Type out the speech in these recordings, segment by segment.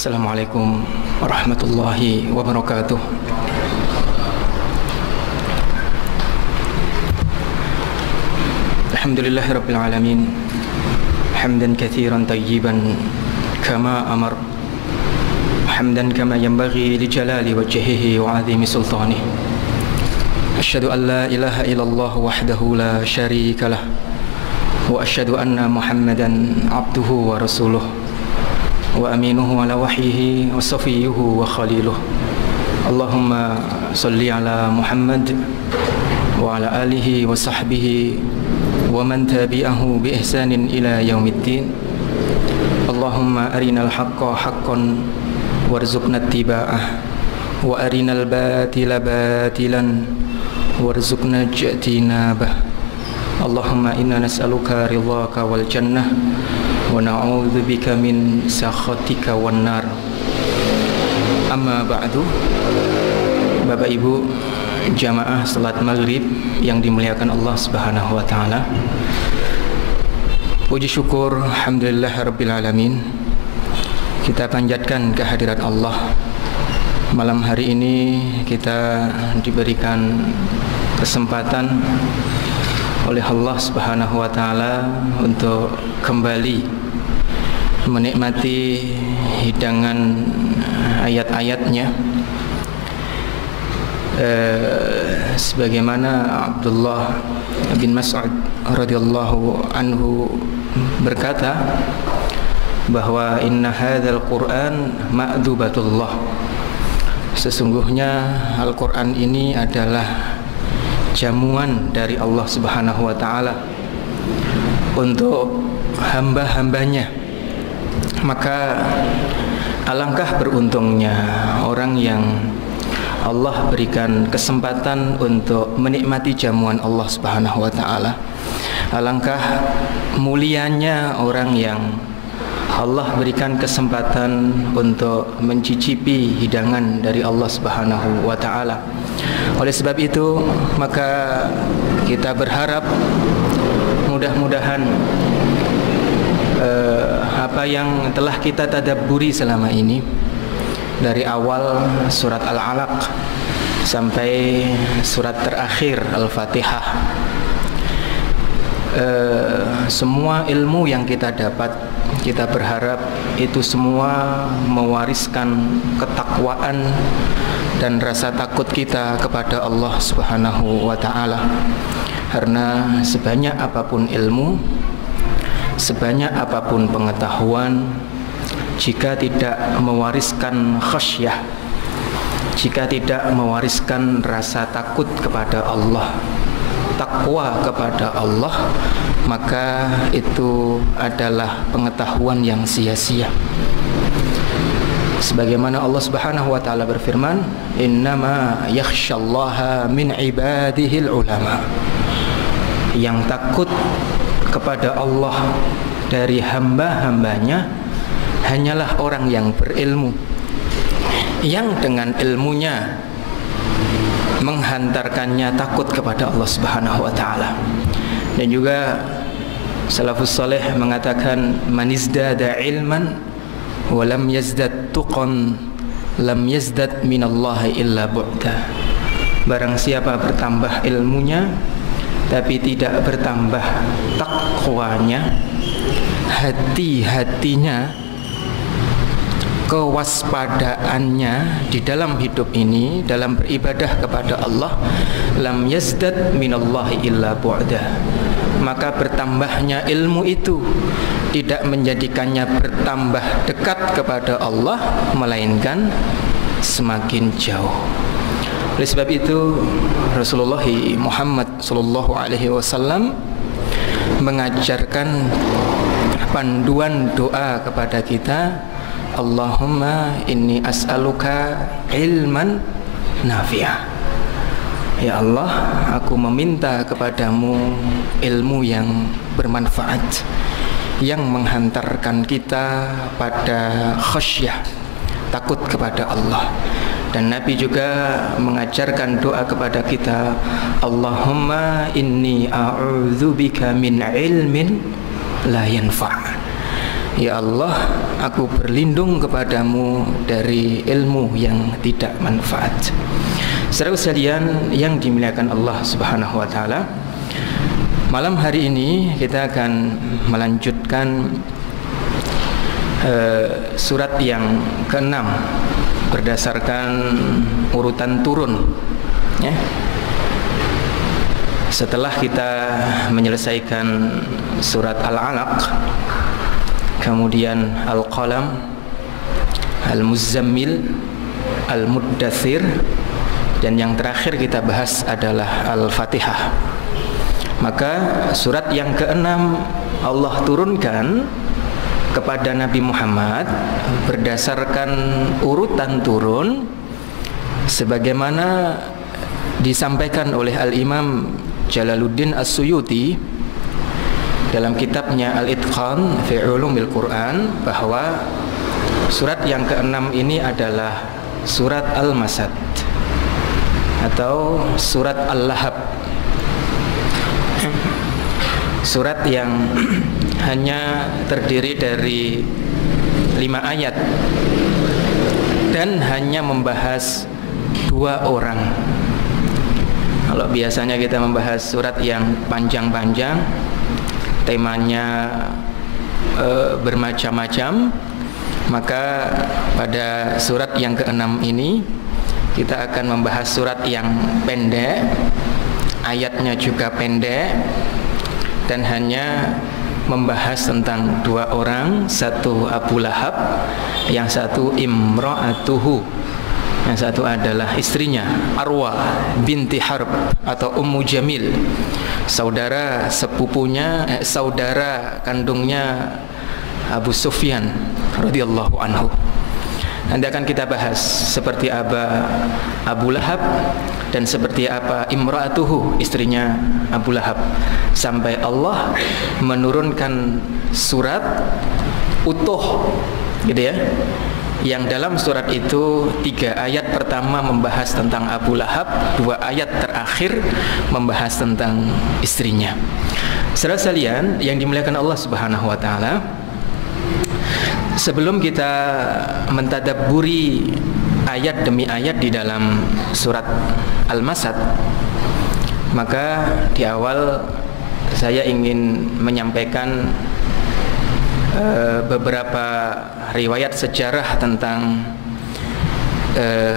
Assalamualaikum warahmatullahi wabarakatuh. Alhamdulillahi rabbil alamin. Hamdan katsiran tayyiban kama amar. Hamdan kama yanbaghi li jalali wajhihi wa 'azimi sultanihi. Asyhadu an la ilaha illallah wahdahu la syarika lah. Wa asyhadu anna Muhammadan 'abduhu wa rasuluh. Wa aminuhu ala wahyihi wa safiyuhu wa khaliluh. Allahumma salli ala Muhammad wa ala alihi wa sahbihi wa man tabi'ahu bi ihsanin ila yaumiddin. Allahumma arinal haqqa haqqan warzuqna ittiba'ah wa arinal batila batilan warzuqna ijtinabah. Allahumma inna nas'aluka ridhaka wal jannah wa na'udzubika min sakhatika wan nar. Amma ba'du. Bapak Ibu jamaah salat maghrib yang dimuliakan Allah Subhanahu wa taala. Puji syukur alhamdulillah rabbil alamin. Kita panjatkan kehadirat Allah. Malam hari ini kita diberikan kesempatan oleh Allah Subhanahu wa taala untuk kembali menikmati hidangan ayat-ayatnya, sebagaimana Abdullah bin Mas'ud radhiyallahu anhu berkata bahwa inna hadzal Qur'an ma'dubatullah. Sesungguhnya Al-Qur'an ini adalah jamuan dari Allah Subhanahu wa taala untuk hamba-hambanya. Maka alangkah beruntungnya orang yang Allah berikan kesempatan untuk menikmati jamuan Allah Subhanahu wa taala. Alangkah mulianya orang yang Allah berikan kesempatan untuk mencicipi hidangan dari Allah Subhanahu wa taala. Oleh sebab itu, maka kita berharap mudah-mudahan apa yang telah kita tadabburi selama ini dari awal surat Al-Alaq sampai surat terakhir Al-Fatihah, semua ilmu yang kita dapat, kita berharap itu semua mewariskan ketakwaan dan rasa takut kita kepada Allah Subhanahu wa taala. Karena sebanyak apapun ilmu, sebanyak apapun pengetahuan, jika tidak mewariskan khasyah, jika tidak mewariskan rasa takut kepada Allah, takwa kepada Allah, maka itu adalah pengetahuan yang sia-sia. Sebagaimana Allah Subhanahu wa taala berfirman, innama yakhsyallaha min ibadihil ulama. Yang takut kepada Allah dari hamba-hambanya hanyalah orang yang berilmu, yang dengan ilmunya menghantarkannya takut kepada Allah Subhanahu wa taala. Dan juga salafus saleh mengatakan, man izdada ilman wa lam yazdad tuqan lam yazdad minallahi illa bu'da. Barang siapa bertambah ilmunya tapi tidak bertambah takwanya, hati-hatinya, kewaspadaannya di dalam hidup ini, dalam beribadah kepada Allah, lam yazdad minallahi illa bu'da. Maka bertambahnya ilmu itu tidak menjadikannya bertambah dekat kepada Allah, melainkan semakin jauh. Oleh sebab itu Rasulullah Muhammad sallallahu alaihi wasallam mengajarkan panduan doa kepada kita, Allahumma inni as'aluka ilman nafi'ah. Ya Allah, aku meminta kepadamu ilmu yang bermanfaat, yang menghantarkan kita pada khasyah, takut kepada Allah. Dan Nabi juga mengajarkan doa kepada kita, Allahumma inni a'udzubika min ilmin la yanfa'. Ya Allah, aku berlindung kepadamu dari ilmu yang tidak manfaat. Saudara sekalian yang dimuliakan Allah Subhanahu wa taala, malam hari ini kita akan melanjutkan surat yang ke-6 berdasarkan urutan turun, ya. Setelah kita menyelesaikan surat Al-Alaq, kemudian Al-Qalam, Al-Muzammil, Al-Muddathir, dan yang terakhir kita bahas adalah Al-Fatihah. Maka surat yang ke-6 Allah turunkan kepada Nabi Muhammad berdasarkan urutan turun sebagaimana disampaikan oleh Al-Imam Jalaluddin As-Suyuti dalam kitabnya Al-Itqan fi Ulumil Quran, bahwa surat yang ke-6 ini adalah surat Al-Masad atau surat Al-Lahab. Surat yang hanya terdiri dari 5 ayat dan hanya membahas 2 orang. Kalau biasanya kita membahas surat yang panjang-panjang, temanya bermacam-macam, maka pada surat yang ke-6 ini kita akan membahas surat yang pendek, ayatnya juga pendek, dan hanya membahas tentang 2 orang, satu Abu Lahab, yang satu Imra'atuhu, yang satu adalah istrinya Arwa binti Harb atau Ummu Jamil, saudara sepupunya, saudara kandungnya Abu Sufyan radhiyallahu anhu. Nanti akan kita bahas seperti apa Abu Lahab dan seperti apa Imra'atuhu, istrinya Abu Lahab, sampai Allah menurunkan surat utuh, gitu ya, yang dalam surat itu 3 ayat pertama membahas tentang Abu Lahab, 2 ayat terakhir membahas tentang istrinya. Saudara sekalian yang dimuliakan Allah Subhanahu wa taala, sebelum kita mentadabburi ayat demi ayat di dalam surat Al-Masad, maka di awal saya ingin menyampaikan beberapa riwayat sejarah tentang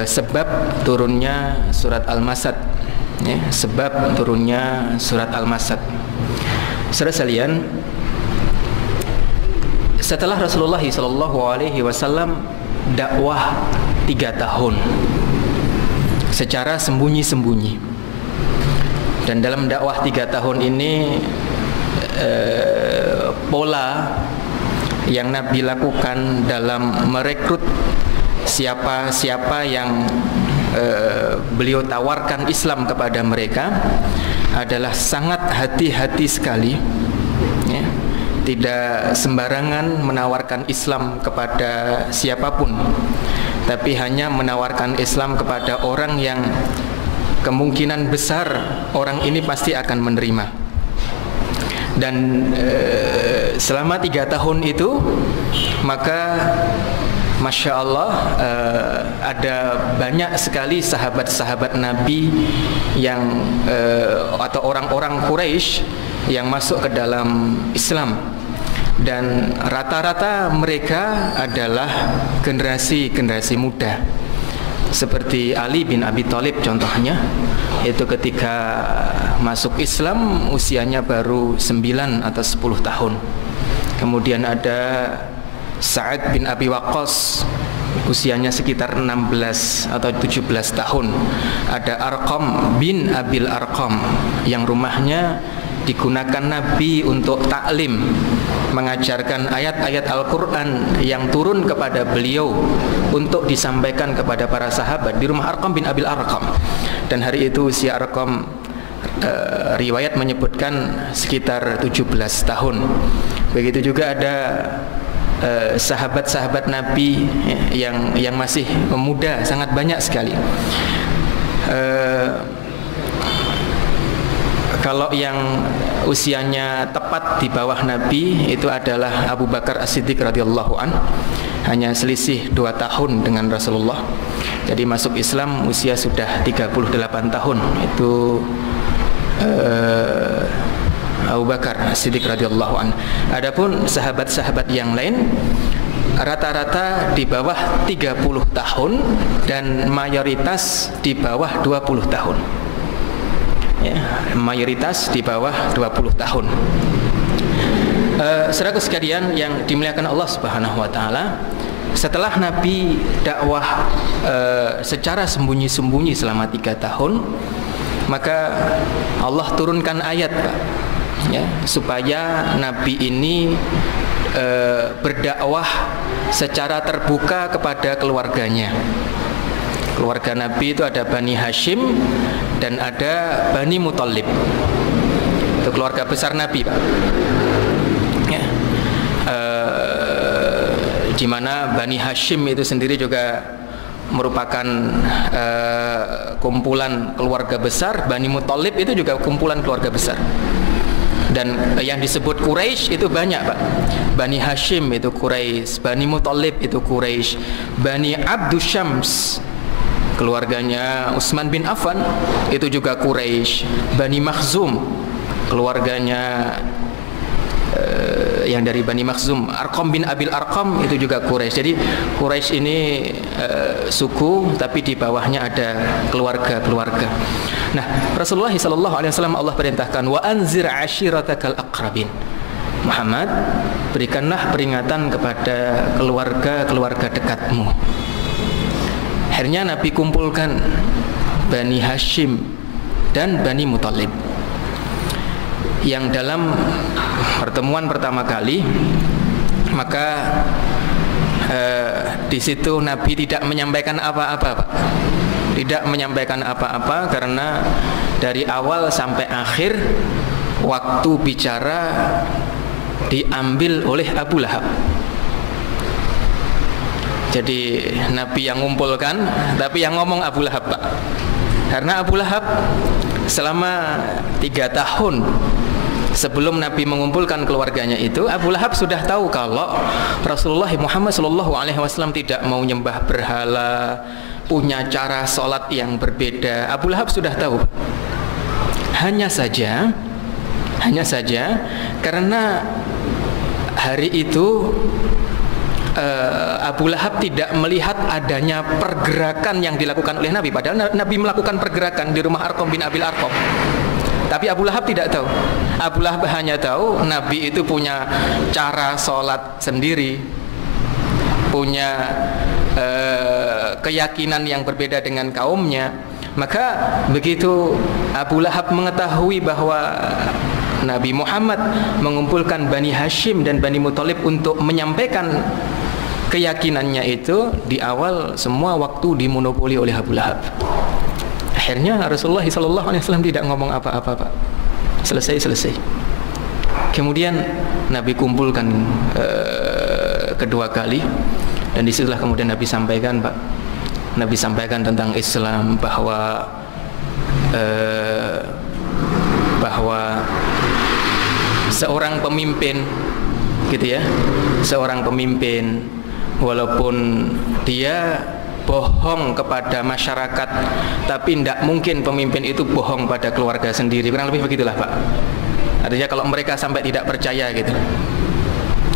sebab turunnya surat Al-Masad, ya, sebab turunnya surat Al-Masad. Saudara sekalian, setelah Rasulullah SAW dakwah 3 tahun secara sembunyi-sembunyi, dan dalam dakwah 3 tahun ini pola yang Nabi lakukan dalam merekrut siapa-siapa yang beliau tawarkan Islam kepada mereka adalah sangat hati-hati sekali, ya. Tidak sembarangan menawarkan Islam kepada siapapun, tapi hanya menawarkan Islam kepada orang yang kemungkinan besar orang ini pasti akan menerima. Dan selama 3 tahun itu, maka Masya Allah, ada banyak sekali sahabat-sahabat Nabi yang atau orang-orang Quraisy yang masuk ke dalam Islam, dan rata-rata mereka adalah generasi muda, seperti Ali bin Abi Thalib contohnya, itu ketika masuk Islam usianya baru 9 atau 10 tahun. Kemudian ada Sa'ad bin Abi Waqqas, usianya sekitar 16 atau 17 tahun. Ada Arqam bin Abil Arqam yang rumahnya digunakan Nabi untuk taklim, mengajarkan ayat-ayat Al-Quran yang turun kepada beliau untuk disampaikan kepada para sahabat di rumah Arqam bin Abil Arqam. Dan hari itu usia Arqam, riwayat menyebutkan sekitar 17 tahun. Begitu juga ada sahabat-sahabat Nabi yang masih muda, sangat banyak sekali. Kalau yang usianya tepat di bawah Nabi itu adalah Abu Bakar As-Siddiq radhiyallahu an, hanya selisih 2 tahun dengan Rasulullah. Jadi masuk Islam usia sudah 38 tahun. Itu Abu Bakar As-Siddiq radhiyallahu an. Adapun sahabat-sahabat yang lain rata-rata di bawah 30 tahun dan mayoritas di bawah 20 tahun. Ya, mayoritas di bawah 20 tahun. Saudaraku sekalian yang dimuliakan Allah Subhanahu wa taala, setelah Nabi dakwah secara sembunyi-sembunyi selama 3 tahun, maka Allah turunkan ayat, Pak, ya, supaya Nabi ini berdakwah secara terbuka kepada keluarganya. Keluarga Nabi itu ada Bani Hashim dan ada Bani Muthalib. Itu keluarga besar Nabi, Pak. Ya. Di mana Bani Hashim itu sendiri juga merupakan kumpulan keluarga besar. Bani Muthalib itu juga kumpulan keluarga besar. Dan yang disebut Quraisy itu banyak, Pak. Bani Hashim itu Quraisy, Bani Muthalib itu Quraisy, Bani Abdus Syams keluarganya Utsman bin Affan itu juga Quraisy, Bani Makhzum keluarganya yang dari Bani Makhzum, Arqam bin Abil Arqam itu juga Quraisy. Jadi Quraisy ini suku, tapi di bawahnya ada keluarga-keluarga. Nah, Rasulullah SAW Allah perintahkan wa anzir ashiratakal aqrabin. Muhammad, berikanlah peringatan kepada keluarga-keluarga dekatmu. Akhirnya Nabi kumpulkan Bani Hashim dan Bani Muthalib. Yang dalam pertemuan pertama kali, maka di situ Nabi tidak menyampaikan apa-apa, Pak. Tidak menyampaikan apa-apa karena dari awal sampai akhir waktu bicara diambil oleh Abu Lahab. Jadi Nabi yang ngumpulkan, tapi yang ngomong Abu Lahab, Pak. Karena Abu Lahab selama 3 tahun sebelum Nabi mengumpulkan keluarganya itu, Abu Lahab sudah tahu kalau Rasulullah Muhammad SAW tidak mau nyembah berhala, punya cara sholat yang berbeda. Abu Lahab sudah tahu. Hanya saja karena hari itu Abu Lahab tidak melihat adanya pergerakan yang dilakukan oleh Nabi. Padahal Nabi melakukan pergerakan di rumah Arqam bin Abil Arqam. Tapi Abu Lahab tidak tahu. Abu Lahab hanya tahu Nabi itu punya cara sholat sendiri, punya keyakinan yang berbeda dengan kaumnya. Maka begitu Abu Lahab mengetahui bahwa Nabi Muhammad mengumpulkan Bani Hashim dan Bani Muthalib untuk menyampaikan keyakinannya itu, di awal semua waktu dimonopoli oleh Abu Lahab. Akhirnya Rasulullah SAW tidak ngomong apa-apa, Pak. Selesai. Kemudian Nabi kumpulkan kedua kali, dan disitulah kemudian Nabi sampaikan, Pak. Nabi sampaikan tentang Islam, bahwa seorang pemimpin, gitu ya, seorang pemimpin walaupun dia bohong kepada masyarakat, tapi tidak mungkin pemimpin itu bohong pada keluarga sendiri. Kurang lebih begitulah, Pak. Artinya kalau mereka sampai tidak percaya gitu,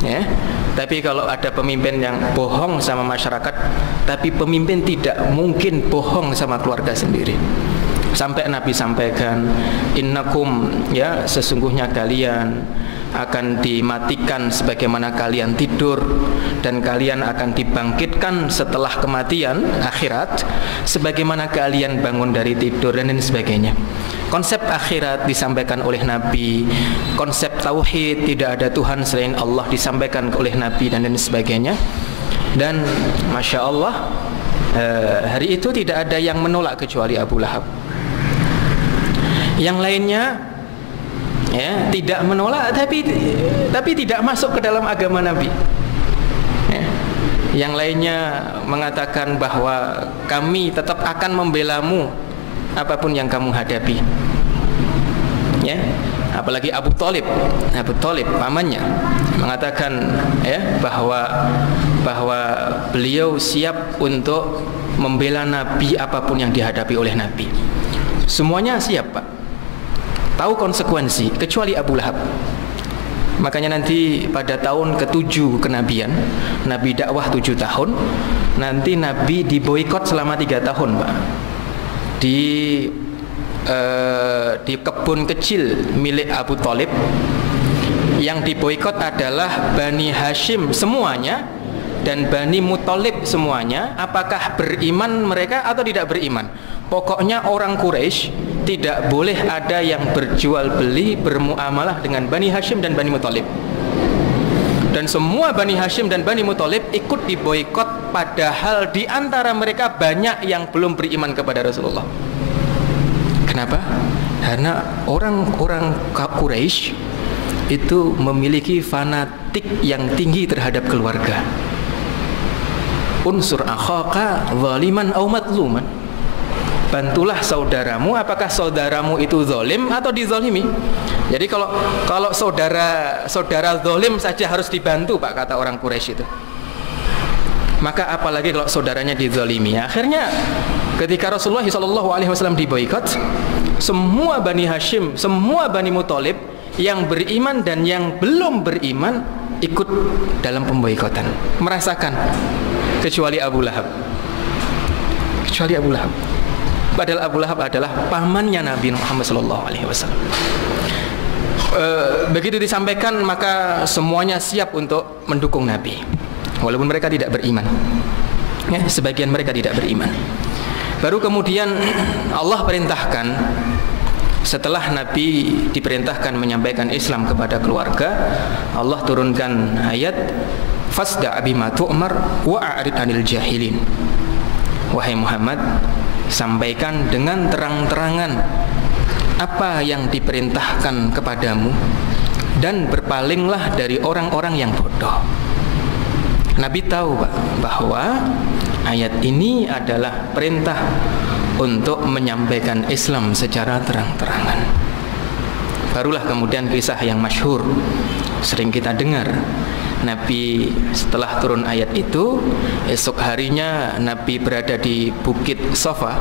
ya. Tapi kalau ada pemimpin yang bohong sama masyarakat, tapi pemimpin tidak mungkin bohong sama keluarga sendiri. Sampai Nabi sampaikan, innakum, ya, sesungguhnya kalian akan dimatikan sebagaimana kalian tidur, dan kalian akan dibangkitkan setelah kematian akhirat sebagaimana kalian bangun dari tidur, dan lain sebagainya. Konsep akhirat disampaikan oleh Nabi, konsep tauhid, tidak ada Tuhan selain Allah, disampaikan oleh Nabi, dan lain sebagainya. Dan Masya Allah, hari itu tidak ada yang menolak kecuali Abu Lahab. Yang lainnya, ya, tidak menolak, tapi tidak masuk ke dalam agama Nabi, ya. Yang lainnya mengatakan bahwa kami tetap akan membelamu apapun yang kamu hadapi, ya, apalagi Abu Thalib pamannya mengatakan ya bahwa beliau siap untuk membela Nabi apapun yang dihadapi oleh Nabi. Semuanya siap, Pak. Tahu konsekuensi, kecuali Abu Lahab. Makanya nanti pada tahun ke-7 kenabian, Nabi dakwah 7 tahun, nanti Nabi diboikot selama 3 tahun, Pak. Di kebun kecil milik Abu Thalib. Yang diboikot adalah Bani Hashim semuanya dan Bani Muthalib semuanya. Apakah beriman mereka atau tidak beriman? Pokoknya orang Quraisy tidak boleh ada yang berjual beli, bermuamalah dengan Bani Hashim dan Bani Muthalib. Dan semua Bani Hashim dan Bani Muthalib ikut diboikot, padahal di antara mereka banyak yang belum beriman kepada Rasulullah. Kenapa? Karena orang-orang Quraisy itu memiliki fanatik yang tinggi terhadap keluarga. Unsur akhaka zaliman aw madluman. Bantulah saudaramu, apakah saudaramu itu zalim atau dizalimi. Jadi kalau saudara zalim saja harus dibantu, Pak, kata orang Quraisy itu. Maka apalagi kalau saudaranya dizalimi. Akhirnya ketika Rasulullah SAW diboikot, semua Bani Hashim, semua Bani Muthalib yang beriman dan yang belum beriman ikut dalam pemboikotan, merasakan, kecuali Abu Lahab. Padahal Abu Lahab adalah pamannya Nabi Muhammad SAW. Begitu disampaikan, maka semuanya siap untuk mendukung Nabi, walaupun mereka tidak beriman. Ya, sebagian mereka tidak beriman. Baru kemudian Allah perintahkan, setelah Nabi diperintahkan menyampaikan Islam kepada keluarga, Allah turunkan ayat fasda' bima tu'mar wa a'rid 'anil jahilin. Wahai Muhammad, sampaikan dengan terang-terangan apa yang diperintahkan kepadamu dan berpalinglah dari orang-orang yang bodoh. Nabi tahu, Pak, bahwa ayat ini adalah perintah untuk menyampaikan Islam secara terang-terangan. Barulah kemudian kisah yang masyhur sering kita dengar. Nabi setelah turun ayat itu, esok harinya Nabi berada di Bukit Safa,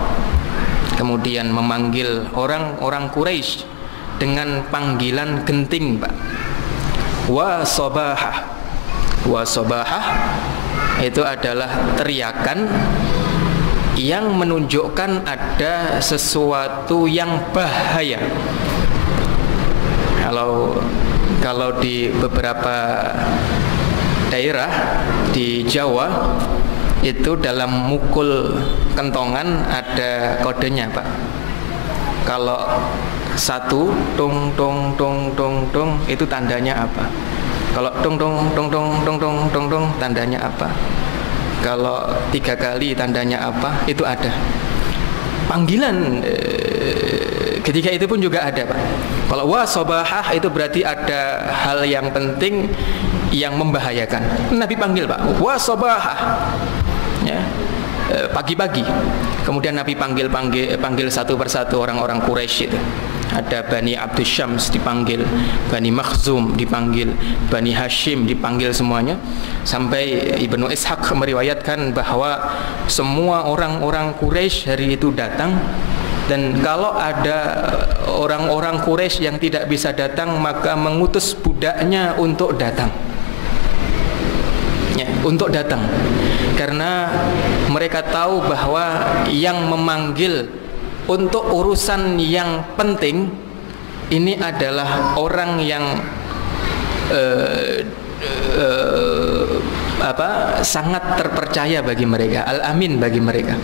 kemudian memanggil orang-orang Quraisy dengan panggilan genting, Pak. Wa sabahah. Wa sabahah itu adalah teriakan yang menunjukkan ada sesuatu yang bahaya. Kalau di beberapa daerah di Jawa itu dalam mukul kentongan ada kodenya, Pak. Kalau satu tung tung tung tung tung itu tandanya apa? Kalau tung tung tung tung tung tung tung tung tandanya apa? Kalau 3 kali tandanya apa? Itu ada panggilan. Ketika itu pun juga ada, Pak. Kalau wasabahah itu berarti ada hal yang penting yang membahayakan. Nabi panggil, Pak, wasabahah, ya, pagi-pagi. Kemudian Nabi panggil satu persatu orang-orang Quraisy itu. Ada Bani Abdus Syams dipanggil, Bani Makhzum dipanggil, Bani Hashim dipanggil semuanya. Sampai Ibnu Ishaq meriwayatkan bahwa semua orang-orang Quraisy hari itu datang. Dan kalau ada orang-orang Quraisy yang tidak bisa datang, maka mengutus budaknya untuk datang, ya, untuk datang. Karena mereka tahu bahwa yang memanggil untuk urusan yang penting ini adalah orang yang sangat terpercaya bagi mereka, al-amin bagi mereka.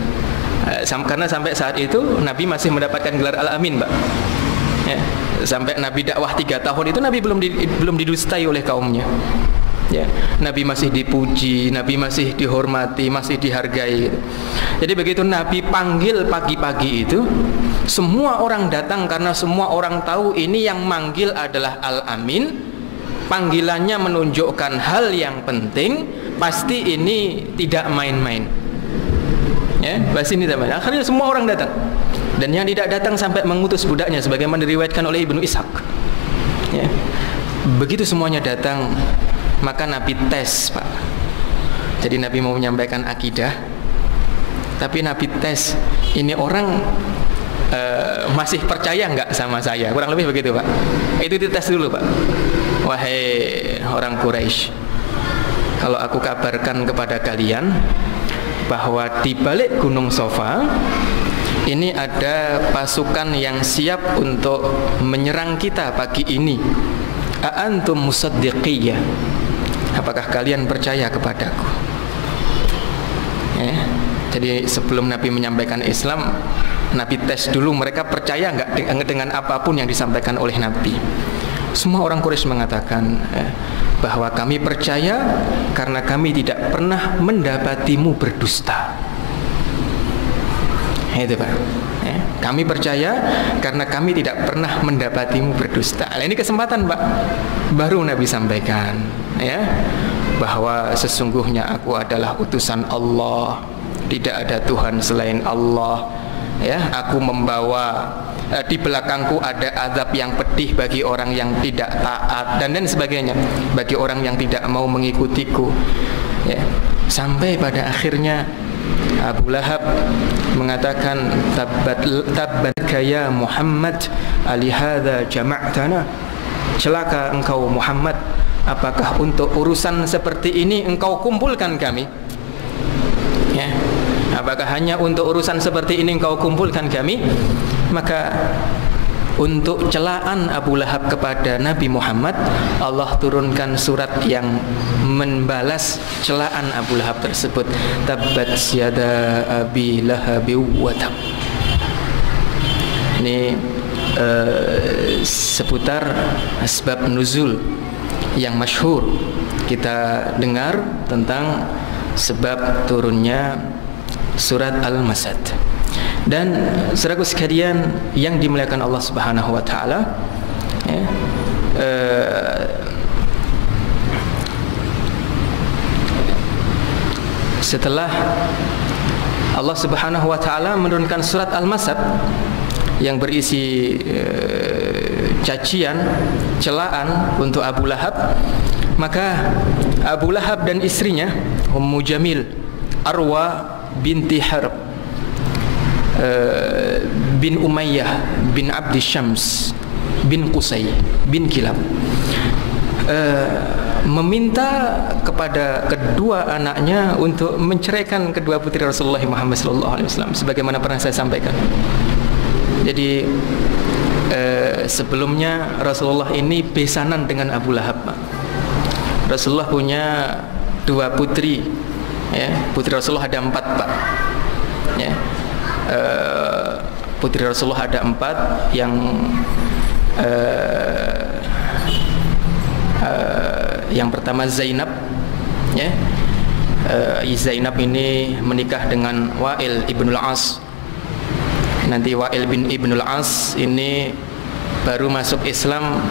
Karena sampai saat itu Nabi masih mendapatkan gelar al-amin, Pak, ya. Sampai Nabi dakwah 3 tahun itu Nabi belum didustai oleh kaumnya, ya. Nabi masih dipuji, Nabi masih dihormati, masih dihargai, gitu. Jadi begitu Nabi panggil pagi-pagi itu, semua orang datang karena semua orang tahu ini yang manggil adalah al-amin. Panggilannya menunjukkan hal yang penting, pasti ini tidak main-main, ya, pasti ini teman. Akhirnya semua orang datang. Dan yang tidak datang sampai mengutus budaknya, sebagaimana diriwayatkan oleh Ibnu Ishaq. Ya. Begitu semuanya datang, maka Nabi tes, Pak. Jadi Nabi mau menyampaikan akidah, tapi Nabi tes, ini orang masih percaya nggak sama saya? Kurang lebih begitu, Pak. Itu dites dulu, Pak. Wahai orang Quraisy, kalau aku kabarkan kepada kalian bahwa di balik Gunung Safa ini ada pasukan yang siap untuk menyerang kita pagi ini. A'antum musaddiqiyya? Apakah kalian percaya kepadaku? Jadi sebelum Nabi menyampaikan Islam, Nabi tes dulu mereka percaya nggak dengan apapun yang disampaikan oleh Nabi. Semua orang Quraisy mengatakan bahwa kami percaya karena kami tidak pernah mendapatimu berdusta. Itu, Pak. Kami percaya karena kami tidak pernah mendapatimu berdusta. Nah, ini kesempatan, Pak. Baru Nabi sampaikan, ya, bahwa sesungguhnya aku adalah utusan Allah, tidak ada Tuhan selain Allah. Ya, aku membawa di belakangku ada azab yang pedih bagi orang yang tidak taat dan lain sebagainya, bagi orang yang tidak mau mengikutiku. Ya, sampai pada akhirnya Abu Lahab mengatakan, tabbatka ya Muhammad alihadza jama'tana. Celaka engkau Muhammad, apakah untuk urusan seperti ini engkau kumpulkan kami? Ya, apakah hanya untuk urusan seperti ini engkau kumpulkan kami? Maka untuk celaan Abu Lahab kepada Nabi Muhammad, Allah turunkan surat yang membalas celaan Abu Lahab tersebut. Tabbat yada abi lahabi wa tab. Ini seputar asbab nuzul yang masyhur kita dengar tentang sebab turunnya surat Al-Masad. Dan saudaraku sekalian yang dimuliakan Allah Subhanahu wa taala, ya, setelah Allah Subhanahu wa taala menurunkan surat Al-Masad yang berisi cacian, celaan untuk Abu Lahab, maka Abu Lahab dan istrinya Ummu Jamil, Arwa binti Harb bin Umayyah bin Abdi Syams bin Qusay bin Kilab meminta kepada kedua anaknya untuk menceraikan kedua putri Rasulullah Muhammad SAW, sebagaimana pernah saya sampaikan. Jadi sebelumnya Rasulullah ini besanan dengan Abu Lahab. Rasulullah punya dua putri, ya. Putri Rasulullah ada 4, Pak. Ya. Putri Rasulullah ada 4, yang pertama Zainab, ya. Zainab ini menikah dengan Wa'il ibnul As. Nanti Wa'il bin ibnul As ini baru masuk Islam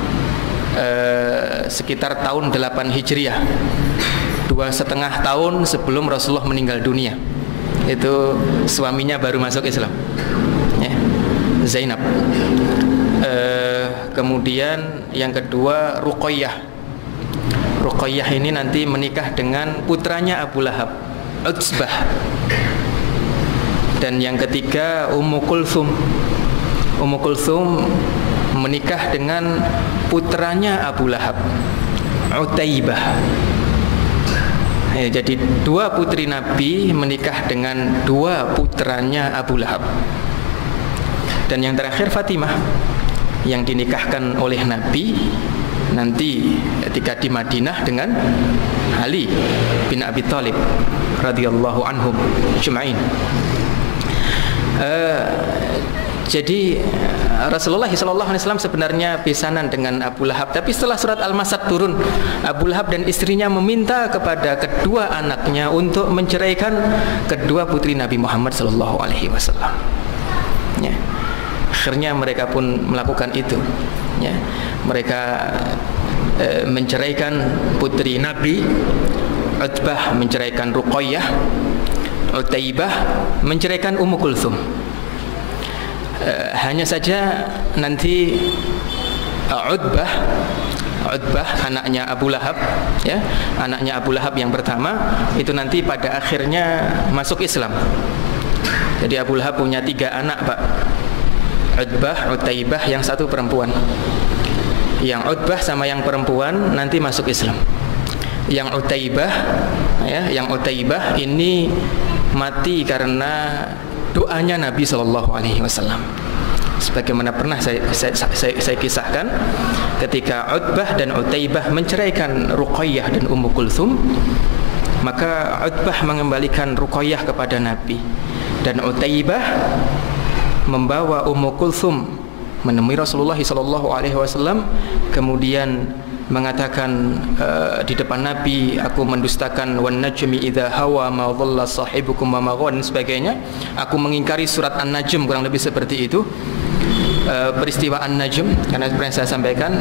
sekitar tahun 8 Hijriah, 2,5 tahun sebelum Rasulullah meninggal dunia. Itu suaminya baru masuk Islam, ya, Zainab. Kemudian yang kedua Ruqayyah. Ruqayyah ini nanti menikah dengan putranya Abu Lahab, Utsbah. Dan yang ketiga Ummu Kulthum. Ummu Kulthum menikah dengan putranya Abu Lahab, Utaibah. Jadi 2 putri Nabi menikah dengan 2 putranya Abu Lahab. Dan yang terakhir Fatimah, yang dinikahkan oleh Nabi nanti ketika di Madinah dengan Ali bin Abi Thalib radhiyallahu anhum ajma'in. Jadi Rasulullah SAW sebenarnya besanan dengan Abu Lahab, tapi setelah surat Al-Masad turun, Abu Lahab dan istrinya meminta kepada kedua anaknya untuk menceraikan kedua putri Nabi Muhammad SAW. Ya. Akhirnya mereka pun melakukan itu. Ya. Mereka menceraikan putri Nabi, Utbah menceraikan Ruqayyah, Utaibah menceraikan Ummu Kulthum. Hanya saja nanti Utbah anaknya Abu Lahab, ya, anaknya Abu Lahab yang pertama itu nanti pada akhirnya masuk Islam. Jadi Abu Lahab punya 3 anak, Pak. Utbah, Utaibah, yang satu perempuan. Yang Utbah sama yang perempuan nanti masuk Islam. Yang Utaibah, ya, yang Utaibah ini mati karena doanya Nabi Shallallahu Alaihi Wasallam. Sebagaimana pernah saya kisahkan, ketika Utbah dan Utaibah menceraikan Ruqayyah dan Ummu Kulthum, maka Utbah mengembalikan Ruqayyah kepada Nabi, dan Utaibah membawa Ummu Kulthum menemui Rasulullah SAW, kemudian mengatakan di depan Nabi, aku mendustakan wan najmi idza hawa ma dhalla sahibukum wa ma ghawa, dan sebagainya. Aku mengingkari surat An-Najm, kurang lebih seperti itu. Peristiwa An-Najm, karena seperti yang saya sampaikan,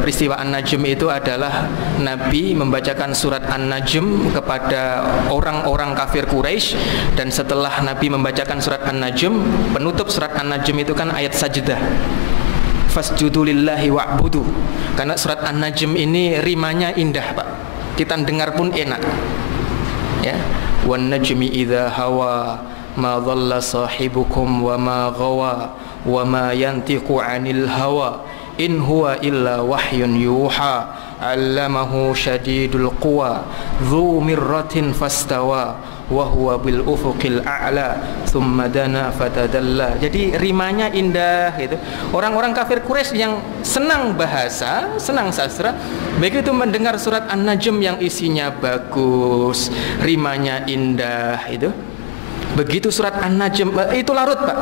peristiwa An-Najm itu adalah Nabi membacakan surat An-Najm kepada orang-orang kafir Quraisy, dan setelah Nabi membacakan surat An-Najm, penutup surat An-Najm itu kan ayat sajdah, fasjudu lillahi wa'budu. Karena surat An-Najm ini rimanya indah, Pak, kita dengar pun enak, ya. Wan najmi idza hawa ma dhalla sahibukum wa ma ghawa wa ma yantiqu 'anil hawa in huwa illa wahyun yuha 'allamahu syadidul quwa dzu mirratin fastawa wa huwa bil ufuqil a'la thumma dana fatadalla. Jadi rimanya indah gitu. Orang-orang kafir Quraisy yang senang bahasa, senang sastra, begitu mendengar surat An-Najm yang isinya bagus, rimanya indah itu, begitu surat An-Najm itu larut, Pak.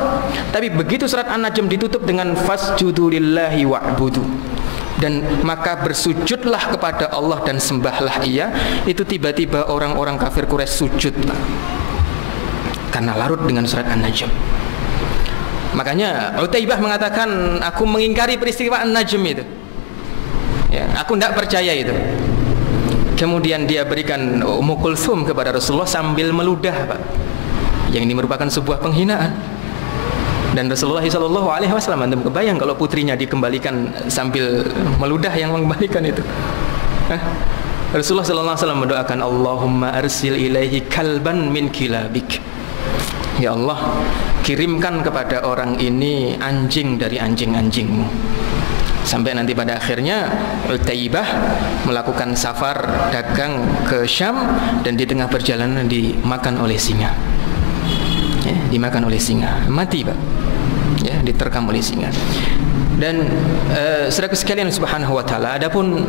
Tapi begitu surat An-Najm ditutup dengan fasjudu lillahi wa'budu, dan maka bersujudlah kepada Allah dan sembahlah Ia, itu tiba-tiba orang-orang kafir Quraisy sujud, Pak, karena larut dengan surat An-Najm. Makanya Utaibah mengatakan, aku mengingkari peristiwa An-Najm itu, ya, aku tidak percaya itu. Kemudian dia berikan Ummu Kulthum kepada Rasulullah sambil meludah, Pak, yang ini merupakan sebuah penghinaan. Dan Rasulullah SAW, Anda kebayang kalau putrinya dikembalikan sambil meludah yang mengembalikan itu. Rasulullah SAW mendoakan, Allahumma arsil ilaihi kalban min kilabik. Ya Allah, kirimkan kepada orang ini anjing dari anjing-anjingmu. Sampai nanti pada akhirnya Utaibah melakukan safar dagang ke Syam, dan di tengah perjalanan dimakan oleh singa. Ya, dimakan oleh singa, mati, Pak, ya, diterkam oleh singa. Dan saudaraku sekalian subhanahu wa ta'ala, adapun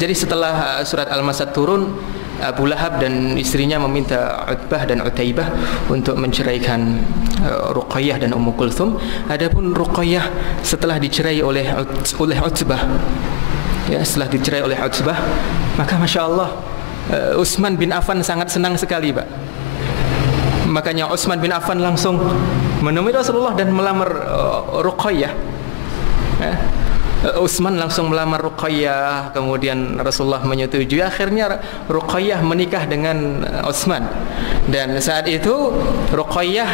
jadi setelah surat Al-Masad turun, Abu Lahab dan istrinya meminta Utbah dan Utaibah untuk menceraikan Ruqayyah dan Ummu Kulthum. Adapun Ruqayyah setelah dicerai oleh Utbah, ya, setelah dicerai oleh Utbah, maka Masya Allah, Utsman bin Affan sangat senang sekali, Pak. Makanya Utsman bin Affan langsung menemui Rasulullah dan melamar Ruqayyah. Utsman langsung melamar Ruqayyah, kemudian Rasulullah menyetujui. Akhirnya Ruqayyah menikah dengan Utsman. Dan saat itu Ruqayyah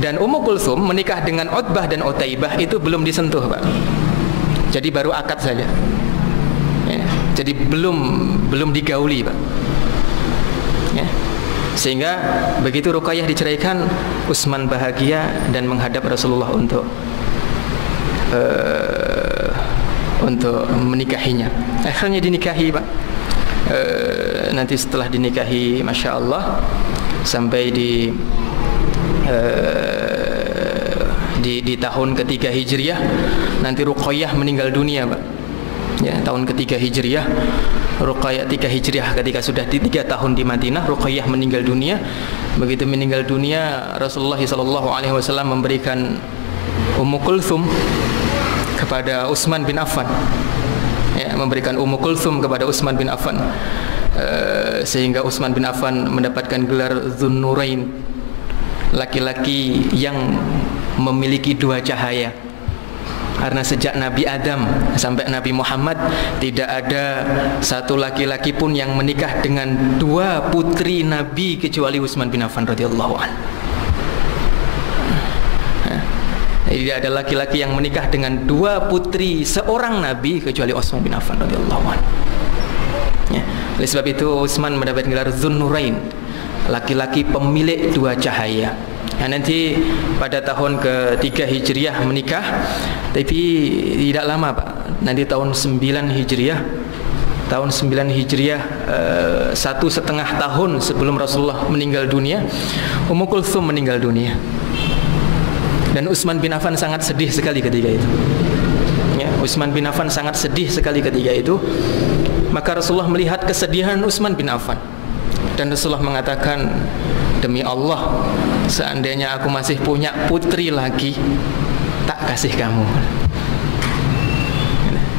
dan Ummu Kulthum menikah dengan Utbah dan Utaibah itu belum disentuh, Pak. Jadi baru akad saja. Ya, jadi belum digauli, Pak. Ya. Sehingga begitu Ruqayyah diceraikan, Utsman bahagia dan menghadap Rasulullah untuk menikahinya. Akhirnya dinikahi, Pak. Nanti setelah dinikahi, Masya Allah, sampai di tahun ketiga Hijriah, nanti Ruqayyah meninggal dunia, Pak. Ya, tahun ketiga Hijriah, Ruqayyah 3 Hijriah, ketika sudah 3 tahun di Madinah, Ruqayyah meninggal dunia. Begitu meninggal dunia, Rasulullah SAW memberikan Ummu Kulthum kepada Utsman bin Affan, ya, memberikan Ummu Kulthum kepada Utsman bin Affan, sehingga Utsman bin Affan mendapatkan gelar Dzunnurain, laki-laki yang memiliki 2 cahaya. Karena sejak Nabi Adam sampai Nabi Muhammad tidak ada satu laki-laki pun yang menikah dengan 2 putri Nabi kecuali Utsman bin Affan radhiyallahu anhu. Tidak ada laki-laki yang menikah dengan dua putri seorang Nabi kecuali Utsman bin Affan radhiyallahu anhu. Ya. Oleh sebab itu Utsman mendapat gelar Dzunnurain, laki-laki pemilik dua cahaya. Nah, nanti pada tahun ke-3 Hijriah menikah, tapi tidak lama Pak. Nanti tahun 9 Hijriah, tahun 9 Hijriah, 1,5 tahun sebelum Rasulullah meninggal dunia, Ummu Kulthum meninggal dunia. Dan Utsman bin Affan sangat sedih sekali ketika itu. Ya, Utsman bin Affan sangat sedih sekali ketika itu. Maka Rasulullah melihat kesedihan Utsman bin Affan, dan Rasulullah mengatakan, demi Allah, seandainya aku masih punya putri lagi, tak kasih kamu.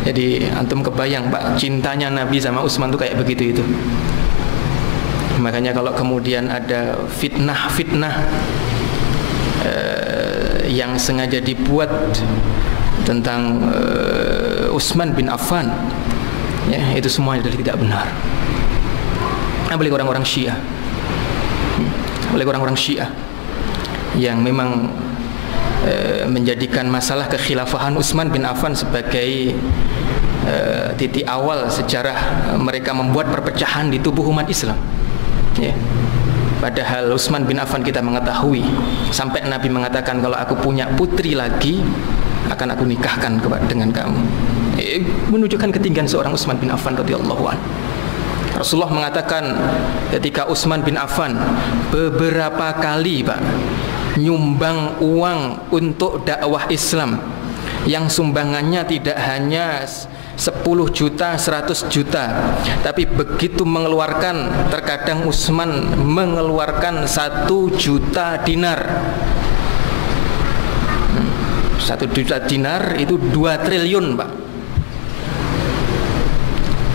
Jadi antum kebayang Pak, cintanya Nabi sama Utsman itu kayak begitu itu. Makanya kalau kemudian ada fitnah-fitnah yang sengaja dibuat tentang Utsman bin Affan, ya, itu semua adalah tidak benar. Apalagi orang-orang Syiah, oleh orang-orang Syiah yang memang menjadikan masalah kekhilafahan Utsman bin Affan sebagai titik awal sejarah mereka membuat perpecahan di tubuh umat Islam. Ya. Padahal Utsman bin Affan kita mengetahui sampai Nabi mengatakan, kalau aku punya putri lagi akan aku nikahkan dengan kamu. Menunjukkan ketinggian seorang Utsman bin Affan radhiyallahu anhu. Rasulullah mengatakan ketika Utsman bin Affan beberapa kali Pak nyumbang uang untuk dakwah Islam, yang sumbangannya tidak hanya 10 juta, 100 juta, tapi begitu mengeluarkan, terkadang Utsman mengeluarkan 1 juta dinar. 1 juta dinar itu 2 triliun Pak.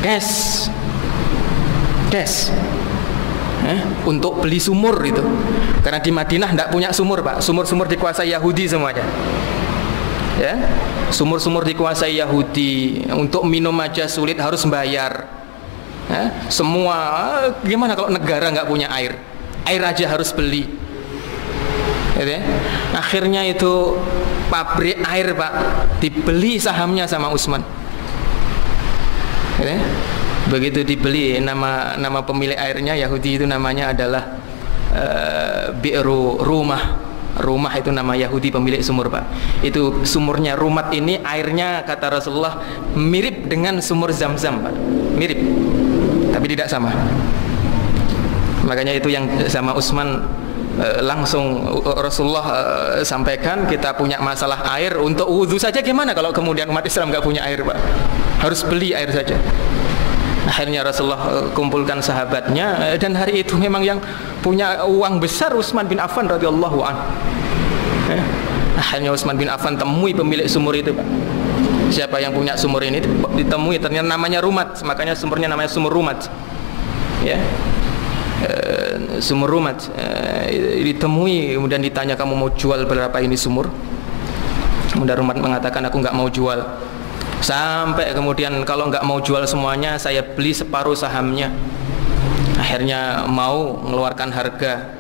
Cash. Untuk beli sumur itu, karena di Madinah tidak punya sumur Pak. Sumur-sumur dikuasai Yahudi semuanya. Ya, sumur-sumur dikuasai Yahudi, untuk minum aja sulit, harus bayar. Ya, semua gimana kalau negara nggak punya air aja harus beli. Ya, akhirnya itu pabrik air Pak dibeli sahamnya sama Utsman. Ya, begitu dibeli, nama pemilik airnya Yahudi itu namanya adalah Bi'ru Rumah. Rumah itu nama Yahudi pemilik sumur Pak. Itu sumurnya Rumat ini, airnya kata Rasulullah mirip dengan sumur Zam-Zam Pak. Mirip, tapi tidak sama. Makanya itu yang sama Utsman langsung Rasulullah sampaikan, kita punya masalah air untuk wudhu saja gimana kalau kemudian umat Islam nggak punya air Pak, harus beli air saja. Akhirnya Rasulullah kumpulkan sahabatnya, dan hari itu memang yang punya uang besar Utsman bin Affan radhiyallahu anhu. Akhirnya Utsman bin Affan temui pemilik sumur itu Pak. Siapa yang punya sumur ini? Ditemui, ternyata namanya Rumat, makanya sumurnya namanya sumur Rumat. Ya, sumur Rumat. Ditemui, kemudian ditanya, kamu mau jual berapa ini sumur? Kemudian Rumat mengatakan, aku nggak mau jual. Sampai kemudian, kalau nggak mau jual semuanya, saya beli separuh sahamnya. Akhirnya mau mengeluarkan harga,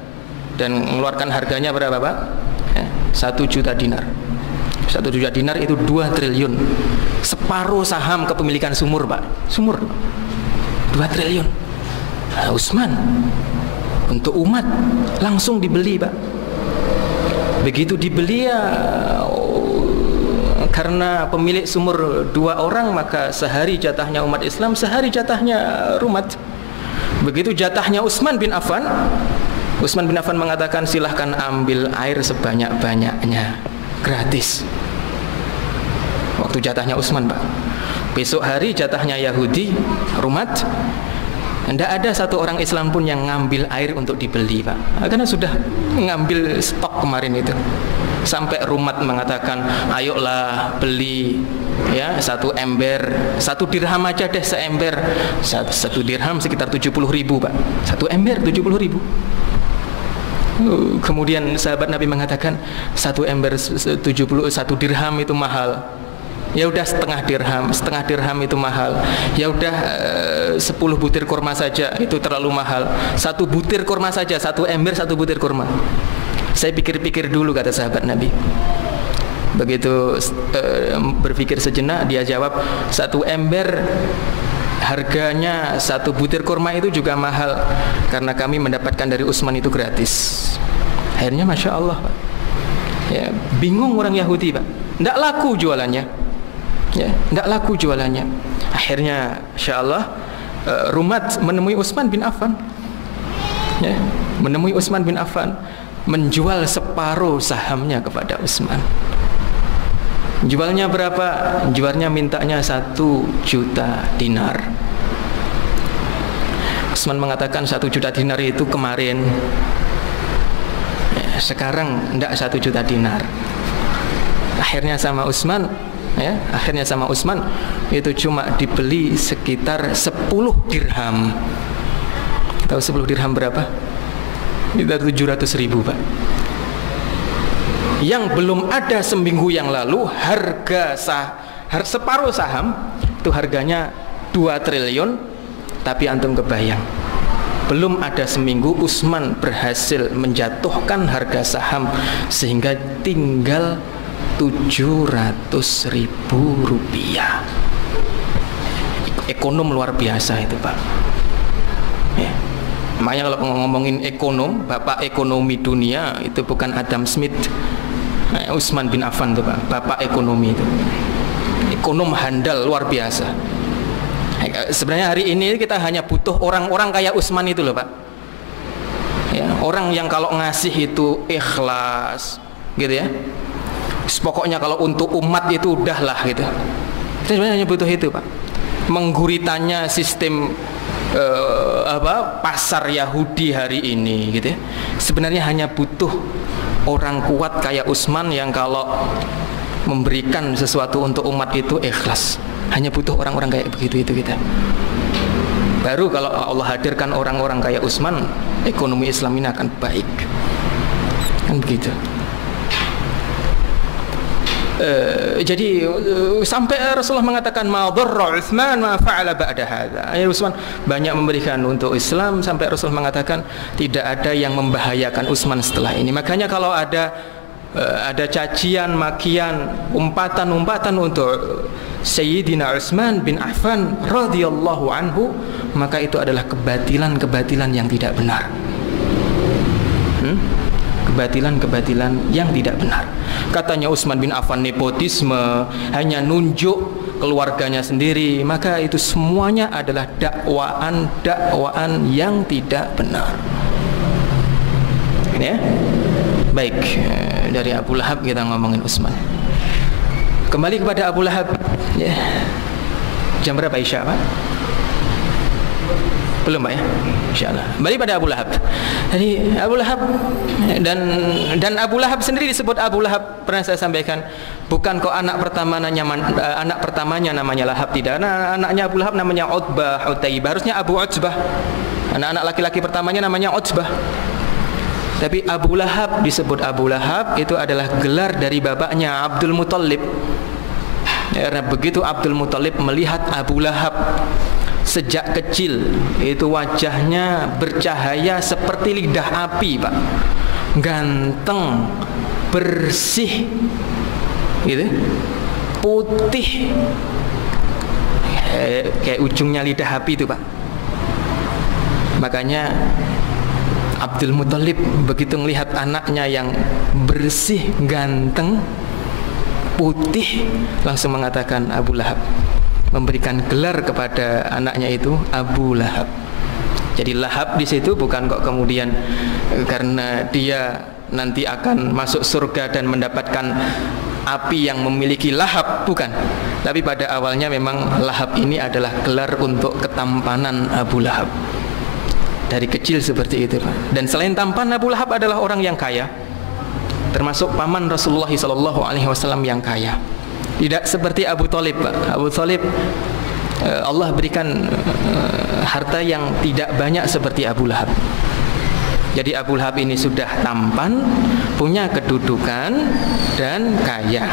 dan mengeluarkan harganya berapa Pak? 1 juta dinar. 1 juta dinar itu 2 triliun. Separuh saham kepemilikan sumur Pak. Sumur 2 triliun. Nah, Utsman untuk umat langsung dibeli Pak. Begitu dibeli ya, karena pemilik sumur 2 orang, maka sehari jatahnya umat Islam, sehari jatahnya Rumat. Begitu jatahnya Utsman bin Affan, Utsman bin Affan mengatakan, silahkan ambil air sebanyak-banyaknya, gratis. Waktu jatahnya Utsman Pak. Besok hari jatahnya Yahudi, Rumat. Tidak ada satu orang Islam pun yang ngambil air untuk dibeli Pak, karena sudah ngambil stok kemarin itu. Sampai Rumat mengatakan, ayolah beli ya 1 ember, 1 dirham aja deh seember. 1 dirham sekitar 70.000 Pak. 1 ember 70.000. Kemudian sahabat Nabi mengatakan, 1 ember 1 dirham itu mahal. Ya udah setengah dirham itu mahal. Ya udah 10 butir kurma saja itu terlalu mahal. 1 butir kurma saja, 1 ember 1 butir kurma. Saya pikir-pikir dulu, kata sahabat Nabi. Begitu berpikir sejenak, dia jawab, 1 ember harganya 1 butir kurma itu juga mahal, karena kami mendapatkan dari Utsman itu gratis. Akhirnya Masya Allah, Pak, ya, bingung orang Yahudi, Pak, tidak laku jualannya, ya, tidak laku jualannya. Akhirnya Masya Allah, Rumat menemui Utsman bin Affan, ya, menemui Utsman bin Affan, menjual separuh sahamnya kepada Utsman. Jualnya berapa? Jualnya mintanya 1 juta dinar. Utsman mengatakan 1 juta dinar itu kemarin, ya, sekarang tidak 1 juta dinar. Akhirnya sama Utsman, ya, akhirnya sama Utsman itu cuma dibeli sekitar 10 dirham. Tahu 10 dirham berapa? Itu 700.000, Pak. Yang belum ada seminggu yang lalu harga separuh saham itu harganya 2 triliun, tapi antum kebayang, belum ada seminggu Utsman berhasil menjatuhkan harga saham sehingga tinggal 700.000 rupiah. Ekonom luar biasa itu, Pak, ya. Makanya kalau ngomongin ekonom, bapak ekonomi dunia itu bukan Adam Smith, Utsman bin Affan tuh, Pak, bapak ekonomi itu, ekonom handal luar biasa. Sebenarnya hari ini kita hanya butuh orang-orang kayak Utsman itu loh, Pak, ya, orang yang kalau ngasih itu ikhlas, gitu ya. Pokoknya kalau untuk umat itu udahlah gitu. Kita sebenarnya hanya butuh itu, Pak. Mengguritanya sistem pasar Yahudi hari ini, gitu ya. Sebenarnya hanya butuh orang kuat kayak Utsman yang kalau memberikan sesuatu untuk umat itu ikhlas. Hanya butuh orang-orang kayak begitu itu kita. Baru kalau Allah hadirkan orang-orang kayak Utsman, ekonomi Islam ini akan baik. Kan begitu. Jadi sampai Rasulullah mengatakan ma dharra Utsman ma fa'ala ba'da hadza. Utsman banyak memberikan untuk Islam sampai Rasulullah mengatakan tidak ada yang membahayakan Utsman setelah ini. Makanya kalau ada cacian, makian, umpatan-umpatan untuk Sayyidina Utsman bin Affan radhiyallahu anhu, maka itu adalah kebatilan-kebatilan yang tidak benar. Kebatilan-kebatilan yang tidak benar. Katanya Utsman bin Affan nepotisme, hanya nunjuk keluarganya sendiri, maka itu semuanya adalah dakwaan yang tidak benar. Ini ya. Baik, dari Abu Lahab kita ngomongin Utsman. Kembali kepada Abu Lahab, ya. Jam berapa Isya, Pak? Belum, Pak, ya? Insyaallah. Kembali pada Abu Lahab. Jadi Abu Lahab dan Abu Lahab sendiri disebut Abu Lahab, pernah saya sampaikan, bukan kok anak pertamanya namanya Lahab, tidak. Anaknya Abu Lahab namanya Utbah, Utaibah. Harusnya Abu Utbah. Anak-anak laki-laki pertamanya namanya Utbah. Tapi Abu Lahab disebut Abu Lahab itu adalah gelar dari bapaknya Abdul Muthalib. Karena begitu Abdul Muthalib melihat Abu Lahab sejak kecil, itu wajahnya bercahaya seperti lidah api, Pak. Ganteng, bersih, gitu, putih, kayak ujungnya lidah api itu, Pak. Makanya Abdul Muthalib begitu melihat anaknya yang bersih, ganteng, putih, langsung mengatakan Abu Lahab, memberikan gelar kepada anaknya itu Abu Lahab. Jadi Lahab di situ bukan kok kemudian karena dia nanti akan masuk surga dan mendapatkan api yang memiliki lahab, bukan. Tapi pada awalnya memang Lahab ini adalah gelar untuk ketampanan Abu Lahab. Dari kecil seperti itu, Pak. Dan selain tampan, Abu Lahab adalah orang yang kaya, termasuk paman Rasulullah SAW yang kaya. Tidak seperti Abu Thalib, Pak. Abu Thalib Allah berikan harta yang tidak banyak seperti Abu Lahab. Jadi Abu Lahab ini sudah tampan, punya kedudukan dan kaya,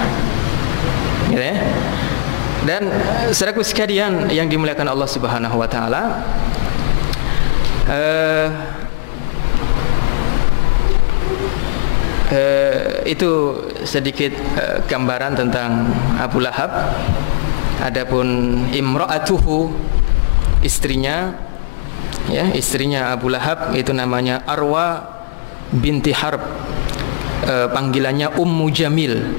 gitu ya. Dan saudaraku sekalian yang dimuliakan Allah Subhanahu wa taala, itu sedikit gambaran tentang Abu Lahab. Adapun imra'atuhu, istrinya, ya, istrinya Abu Lahab itu namanya Arwa binti Harb, panggilannya Ummu Jamil.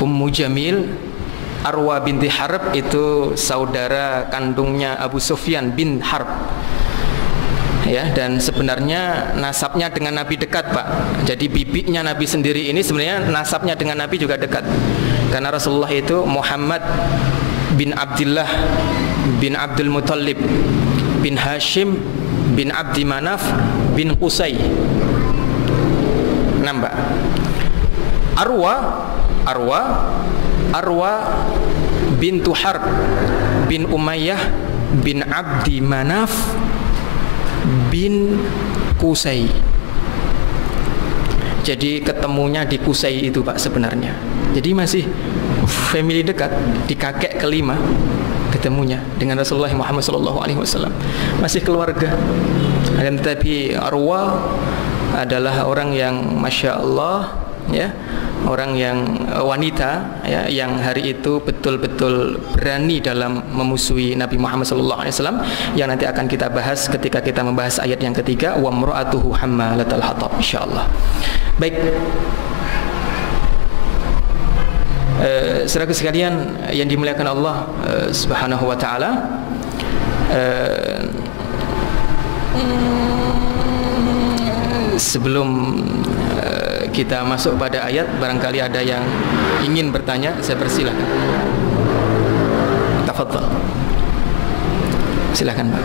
Ummu Jamil, Arwa binti Harb itu saudara kandungnya Abu Sufyan bin Harb. Ya, dan sebenarnya nasabnya dengan Nabi dekat, Pak. Jadi bibinya Nabi sendiri ini sebenarnya nasabnya dengan Nabi juga dekat. Karena Rasulullah itu Muhammad bin Abdullah bin Abdul Muttalib bin Hashim bin Abdi Manaf bin Qusay. Nambah. Arwa bintu Harb bin Umayyah bin Abdi Manaf bin Qusay. Jadi ketemunya di Qusay itu, Pak, sebenarnya. Jadi masih family dekat, di kakek kelima ketemunya dengan Rasulullah Muhammad SAW. Masih keluarga. Dan tetapi Arwa adalah orang yang Masya Allah, ya, orang yang wanita, ya, yang hari itu betul-betul berani dalam memusuhi Nabi Muhammad SAW, yang nanti akan kita bahas ketika kita membahas ayat yang ketiga, wa mra'atuhu hammalatal hatab, insyaallah. Baik, saudara sekalian yang dimuliakan Allah Subhanahu wa taala, sebelum kita masuk pada ayat, barangkali ada yang ingin bertanya, saya persilahkan. Tafadhal. Silakan, Pak.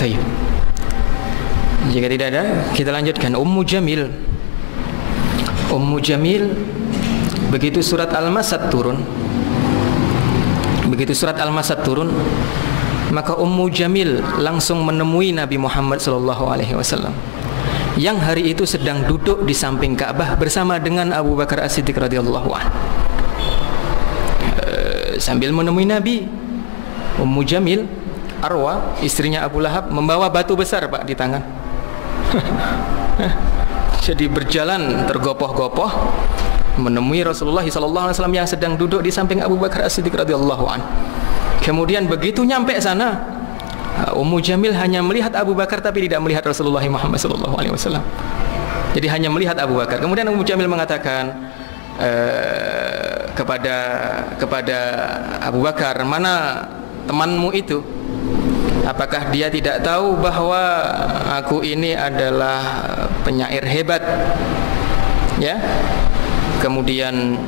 Tayyib. Jika tidak ada, kita lanjutkan. Ummu Jamil. Ummu Jamil, begitu surat Al-Masad turun, maka Ummu Jamil langsung menemui Nabi Muhammad SAW, yang hari itu sedang duduk di samping Ka'bah bersama dengan Abu Bakar As-Siddiq radhiyallahu anhu. Sambil menemui Nabi, Ummu Jamil, Arwa, istrinya Abu Lahab, membawa batu besar, Pak, di tangan. Jadi berjalan tergopoh-gopoh menemui Rasulullah SAW yang sedang duduk di samping Abu Bakar As-Siddiq radhiyallahu anhu. Kemudian begitu nyampe sana, Ummu Jamil hanya melihat Abu Bakar tapi tidak melihat Rasulullah Muhammad SAW. Jadi hanya melihat Abu Bakar. Kemudian Ummu Jamil mengatakan kepada Abu Bakar, mana temanmu itu? Apakah dia tidak tahu bahwa aku ini adalah penyair hebat? Ya. Kemudian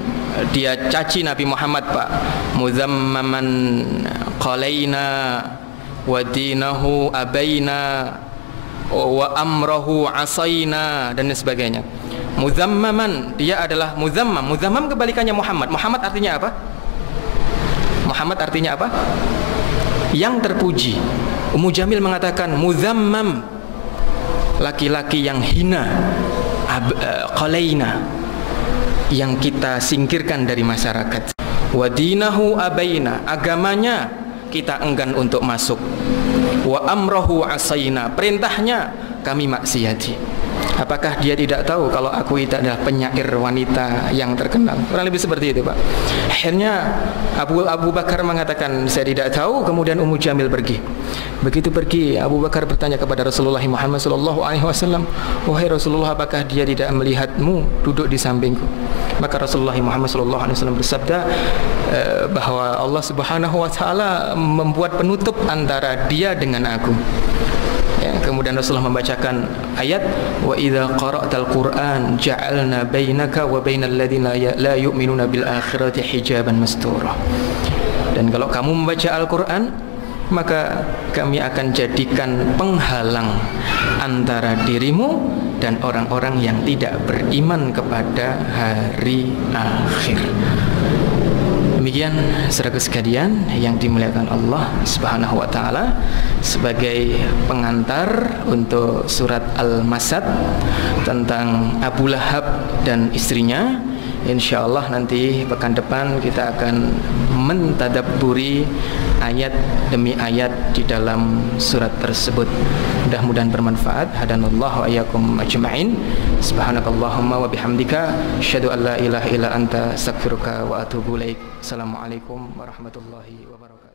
dia caci Nabi Muhammad, Pak. Muzammaman qalaina wa dinahu abaina wa amrahu asaina, dan sebagainya. Muzammaman, dia adalah muzammam. Muzammam kebalikannya Muhammad. Muhammad artinya apa? Muhammad artinya apa? Yang terpuji. Ummu Jamil mengatakan muzammam, laki-laki yang hina, qalaina, yang kita singkirkan dari masyarakat. Wa dinahu abaina, agamanya kita enggan untuk masuk. Wa amrahu asaina, perintahnya kami maksiati. Apakah dia tidak tahu kalau aku itu adalah penyair wanita yang terkenal? Kurang lebih seperti itu, Pak. Akhirnya Abu Bakar mengatakan saya tidak tahu. Kemudian Ummu Jamil pergi. Begitu pergi, Abu Bakar bertanya kepada Rasulullah Muhammad SAW, wahai Rasulullah, apakah dia tidak melihatmu duduk di sampingku? Maka Rasulullah Muhammad SAW bersabda bahwa Allah Subhanahu Wa Taala membuat penutup antara dia dengan aku. Ya, kemudian Rasulullah membacakan ayat wa idza qara'tal Qur'an ja'alna bainaka wa bainal ladzina la yu'minuna bil akhirati hijaban mastura. Dan kalau kamu membaca Al-Qur'an, maka kami akan jadikan penghalang antara dirimu dan orang-orang yang tidak beriman kepada hari akhir. Demikian saudara sekalian yang dimuliakan Allah Subhanahu wa taala, sebagai pengantar untuk surat Al-Masad tentang Abu Lahab dan istrinya. Insyaallah nanti pekan depan kita akan mentadabburi ayat demi ayat di dalam surat tersebut. Mudah-mudahan bermanfaat. Hadanallahu wa iyyakum ajma'in. Subhanakallahumma wa bihamdika asyhadu an la ilaha illa anta astaghfiruka wa atubu ilaik. Assalamualaikum warahmatullahi wabarakatuh.